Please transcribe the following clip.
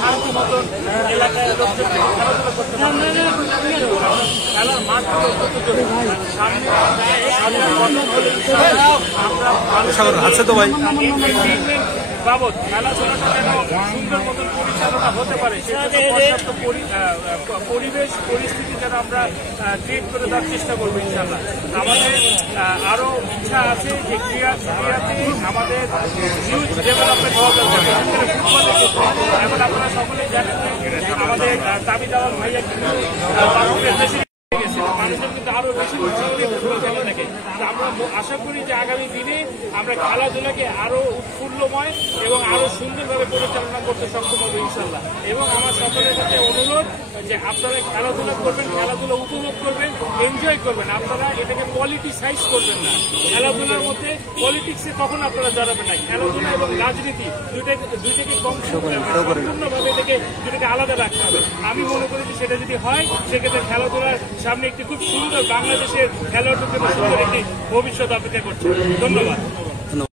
শান্তি মতন এলাকায় লোকজন খেলাধুলা করতে পারবে। খেলার মাঠগুলো অত্যন্ত জরুরি। সামনে আছে তো ভাই বাবদ খেলাধুলাটা যেন সুন্দর মতন পরিচালনা হতে পারে, সেজন্য পর্যাপ্ত পরিবেশ পরিস্থিতি যেন আমরা ক্রিয়েট করে দেওয়ার চেষ্টা করবো ইনশাল্লাহ। আমাদের আরো ইচ্ছা আছে যে ক্রীড়াতে আমাদের হিউজ ডেভেলপমেন্ট হওয়া দরকার। ফুটবলের ক্ষেত্রে এখন আপনারা সকলেই জানেন যে আমাদের দাবি দেওয়াল ভাইয়া কিন্তু মানুষের কিন্তু আরো বেশি ফুটবল খেলা থাকে। আমরা আশা করি যে আগামী দিনে আমরা খেলাধুলাকে আরো উৎফুল্লময় এবং আরো সুন্দরভাবে পরিচালনা করতে সক্ষম হবো ইনশাল্লাহ। এবং আমার সকলের কাছে অনুরোধ যে আপনারা খেলাধুলা করবেন, খেলাধুলা উপভোগ করবেন, এনজয় করবেন। আপনারা এটাকে পলিটিসাইজ করবেন না। খেলাধুলার মধ্যে পলিটিক্সে কখন আপনারা জড়াবেন না। খেলাধুলা এবং রাজনীতি দুইটাকে সম্পূর্ণভাবে দুটাকে আলাদা রাখতে হবে। আমি মনে করি যে সেটা যদি হয় সেক্ষেত্রে খেলাধুলার সামনে একটি খুব সুন্দর বাংলাদেশের খেলোয়াড়দের জন্য সুন্দর একটি ভবিষ্যৎ অপেক্ষা করছে। ধন্যবাদ।